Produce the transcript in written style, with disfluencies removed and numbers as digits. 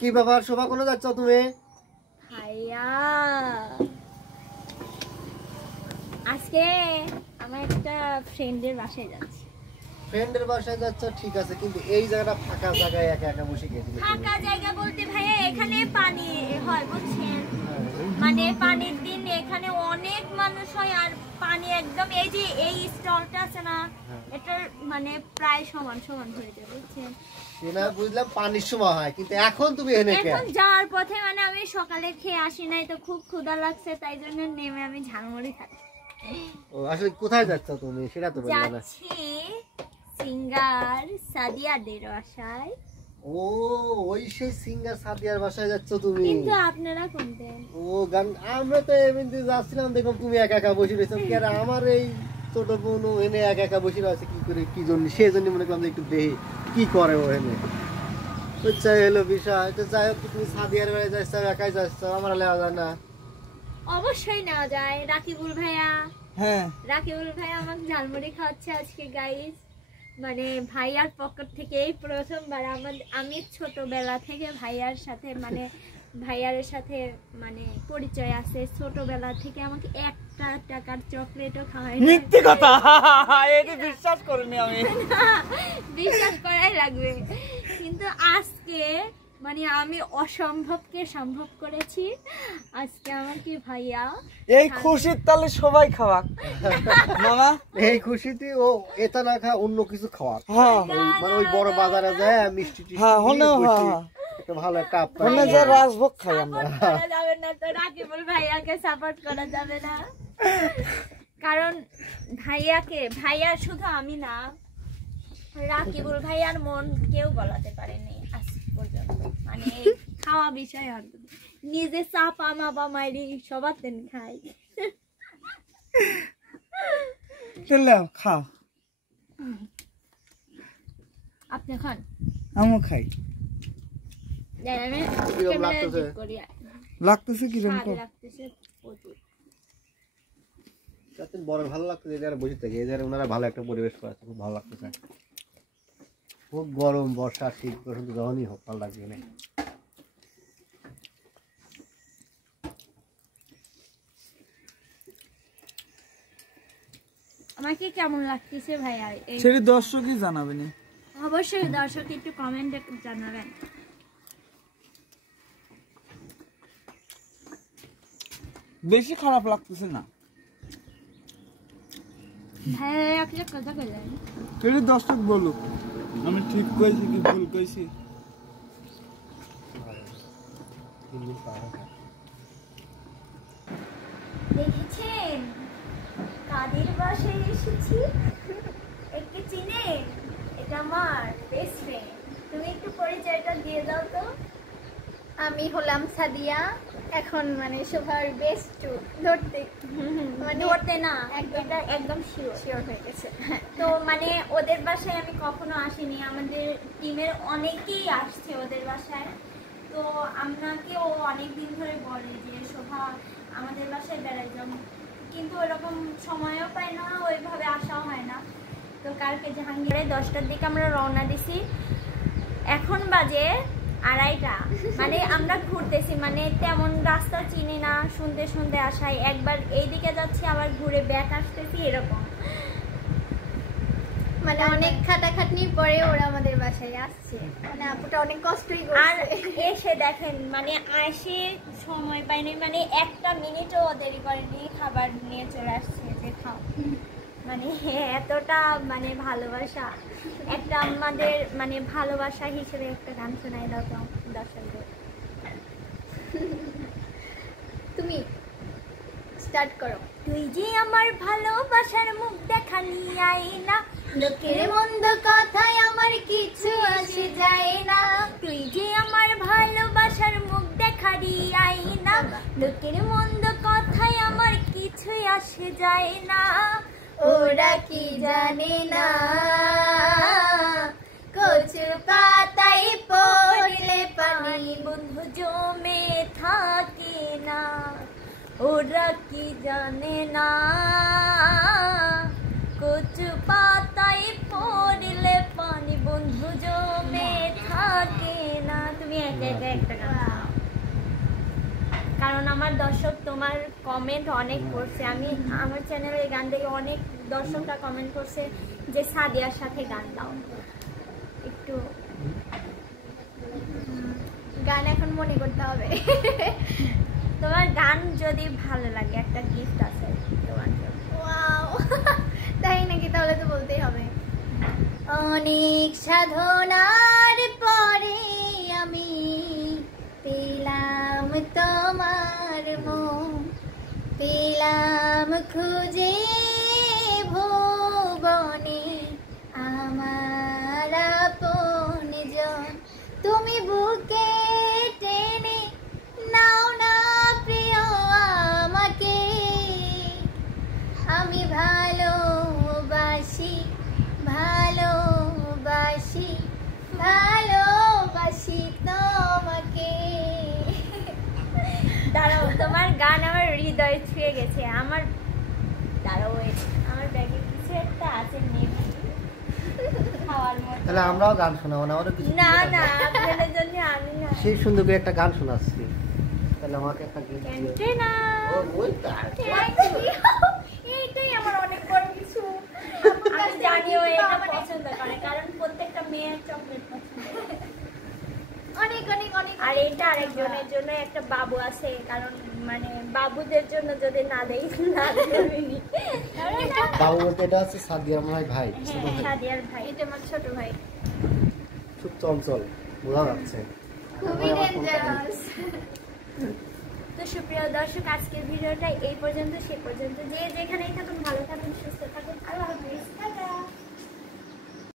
কি ব্যাপার শোভা কোন যাচ্ছ তুমি? ভাইয়া আজকে আমার একটা ফ্রেন্ডের বাসায় যাচ্ছি। ফ্রেন্ডের বাসায় যাচ্ছ ঠিক আছে, কিন্তু এই জায়গাটা ফাঁকা জায়গায় একা একা বসে গেছি। ফাঁকা জায়গা বলতে ভাইয়া এখানে পানি হয় বুঝছেন, মানে পানির দিন এখানে অনেক মানুষ হয় আর পানি একদম এই যে এই স্টলটা আছে না এটার মানে প্রায় সমান সমান হয়ে যায় বুঝছেন। না বুঝলাম পানির সময় হয়, কিন্তু এখন তুমি এনে এখন যাওয়ার পথে মানে আমি সকালে খেয়ে আসি নাই তো খুব ক্ষুধা লাগছে, তাই জন্য নেমে আমি ঝালমুড়ি খাচ্ছি। ও আসলে কোথায় যাচ্ছ তুমি সেটা তো বললে না। যাচ্ছি সিঙ্গার সাদিয়াদের বাসায়। ও ওই সেই সিঙ্গার সাদিয়ার বাসায় যাচ্ছ তুমি? কিন্তু আপনারা কোনটা? ও গান আমরা তো এমনি যাচ্ছিলাম, দেখো তুমি একা একা বসে রয়েছো। কি আর আমার এই ছোট বোন এনে একা একা বসে রয়েছে কি করে, কি জন্য সেই জন্য মনে করলাম যে একটু দেখি কি করে ও এনে। বুঝছো হলো বিষয়। তো যাই হোক, তুমি সাদিয়ার বাড়ি যাচ্ছ, একাই যাচ্ছ, আমার লেওয়া যায় না? অবশ্যই নেওয়া যায়। রাকিবুল ভাইয়া, হ্যাঁ রাকিবুল ভাইয়া আমাকে ঝালমুড়ি খাওয়াচ্ছে আজকে গাইস। মানে ভাইয়ার পকেট থেকে এই প্রথমবার আমি ছোটবেলা থেকে ভাইয়ার সাথে মানে ভাইয়ার সাথে মানে পরিচয় আছে। ছোটবেলা থেকে আমাকে 1 টাকার চকলেটও খাওয়ায়। মিথ্যে কথা, এটা বিশ্বাস করিনি আমি। বিশ্বাস করাই লাগবে। কিন্তু আজকে মানে আমি অসম্ভবকে সম্ভব করেছি। আজকে আমাকে ভাইয়া এই খুশির তালে সবাই খাওয়া মামা, এই খুশিতে ও এটা না খা অন্য কিছু খাওয়া। হ্যাঁ মানে ওই বড় বাজারে যায় মিষ্টি টিষ্টি হ্যাঁ হলো একটা ভালো একটা হলো যে রাজভোগ খাই আমরা। করা যাবে না তো, রাকিবুল ভাইয়াকে সাপোর্ট করা যাবে না, কারণ ভাইয়া শুধু আমি না, রাকিবুল ভাইয়ার মন কেউ গলাতে পারেনি আজ পর্যন্ত। মানে খাওয়া বিষয় অন্তত নিজে চাপা মাপা মাইরি সবার দিন খাই। চলো খাও, আপনি খান, আমিও খাই। লাগতেছে কিরকম? বড় ভালো লাগতেছে এই জায়গায় বসে থেকে। এই জায়গায় ওনারা ভালো একটা পরিবেশ করেছে, খুব ভালো লাগতেছে। খুব গরম, বর্ষা, শীত, বসন্ত যখনই হোক ভালো লাগবে না। আমাকে কেমন লাগতেছে ভাইয়া সেটা দর্শকই জানাবেন। অবশ্যই দর্শক একটু কমেন্টে জানাবেন। বেশি খারাপ লাগতেছে না ভাইয়া একটা কথা বললেন, সেটা দর্শক বলুক আমি ঠিক কইছি কি ভুল কইছি। দেখেছেন কাদের বাসায় এসেছি? একটু চিনে, এটা আমার বেস্ট ফ্রেন্ড। তুমি একটু পরিচয়টা দিয়ে দাও তো। আমি হলাম সাদিয়া, এখন মানে শোভার বেস্ট ধরতে মানে ধরতে না, এটা একদম শিওর হয়ে গেছে। তো মানে ওদের বাসায় আমি কখনো আসিনি, আমাদের টিমের অনেকেই আসছে ওদের বাসায়। তো আপনাকেও অনেকদিন ধরে বলে যে শোভা আমাদের বাসায় বেড়াই যাও, কিন্তু ওরকম সময়ও পাই না, ওইভাবে আসাও হয় না। তো কালকে জাহাঙ্গীরে 10টার দিকে আমরা রওনা দিছি, এখন বাজে 2:30টা। মানে আমরা ঘুরতেছি, মানে তেমন রাস্তা চিনি না, শুনতে শুনতে আসাই, একবার এইদিকে যাচ্ছি আবার ঘুরে ব্যাক আসতেছি এরকম। মানে অনেক খাটাখাটনির পরে ওরা আমাদের বাসায় আসছে, মানে আপুটা অনেক কষ্টই আর করছে। এসে দেখেন মানে আসে সময় পাইনি, মানে 1 মিনিটও দেরি করেনি, খাবার নিয়ে চলে আসছে যে খাও। মানে এতটা মানে ভালোবাসা, একটা আমাদের মানে ভালোবাসা হিসেবে একটা গান শোনাই দাও তো দর্শকদের। তুমি স্টার্ট করো। তুই যে আমার ভালোবাসার মুখ দেখালি আয়না, লোকের মন্দ কথায় আমার কিছু আসে যায় না। তুই যে আমার ভালোবাসার মুখ দেখালি আয়না, লোকের মন্দ কথায় আমার কিছুই আসে যায় না। ওরা কি জানে না কচু পাতায় পড়লে পানি বন্ধু জমে থাকে না, ওরা কি জানে না কচু পাতায় পড়লে পানি বন্ধু জমে থাকে না। তুমি একা একা একটা গান গাও। কারণ আমার দর্শক তোমার কমেন্ট অনেক করছে, আমি আমার চ্যানেলে এই গান দেখে অনেক দর্শকরা কমেন্ট করছে যে সাদিয়ার সাথে গান গাও। একটু গান এখন মনে করতে হবে। তোমার গান যদি ভালো লাগে একটা গিফট আছে তোমার জন্য। ওয়াও, তাই নাকি? তাহলে তো বলতেই হবে। অনেক সাধনার পরে আমি পেলাম তোমার মন, পেলাম খুঁজে ভুবনে আমার আপনজন। তুমি বুকে টেনে নাও না প্রিয় আমাকে, আমি ভালোবাসি ভালোবাসি ভালোবাসি তোমাকে। দাঁড়াও, তোমার গান আমার হৃদয় ছুঁয়ে গেছে। আমার দাঁড়াও, আমার ব্যাগে কিছু একটা আছে নেবে খাওয়ার মতো। তাহলে আমরাও গান শোনাবো না? আমারও কিছু না না, আপনাদের জন্য আমি না। সেই সুন্দর করে একটা গান শোনাচ্ছি, তাহলে আমাকে একটা গিফট দিও। ক্যান্টিনা। ওই তার এইটাই আমার অনেক বড় কিছু। আমি জানিও এটা পছন্দ করে, কারণ প্রত্যেকটা মেয়ের চকলেট পছন্দ। অনেক অনেক অনেক। আর এটা আরেকজনের জন্য একটা বাবু আছে, কারণ মানে বাবুদের জন্য যদি না দেই না দেবেনি। বাবু বলতে এটা হচ্ছে সাদিয়া আমার ভাই, ছোট হ্যাঁ, ভাই, সাদিয়ার ভাই। এটা আমার ছোট ভাই, খুব চঞ্চল, বোঝা যাচ্ছে। খুবই ডেঞ্জারাস। তো সুপ্রিয় দর্শক, আজকের ভিডিওটা এই পর্যন্ত, সে পর্যন্ত। যে যেখানেই থাকুন ভালো থাকুন, সুস্থ থাকুন। আল্লাহ হাফেজ।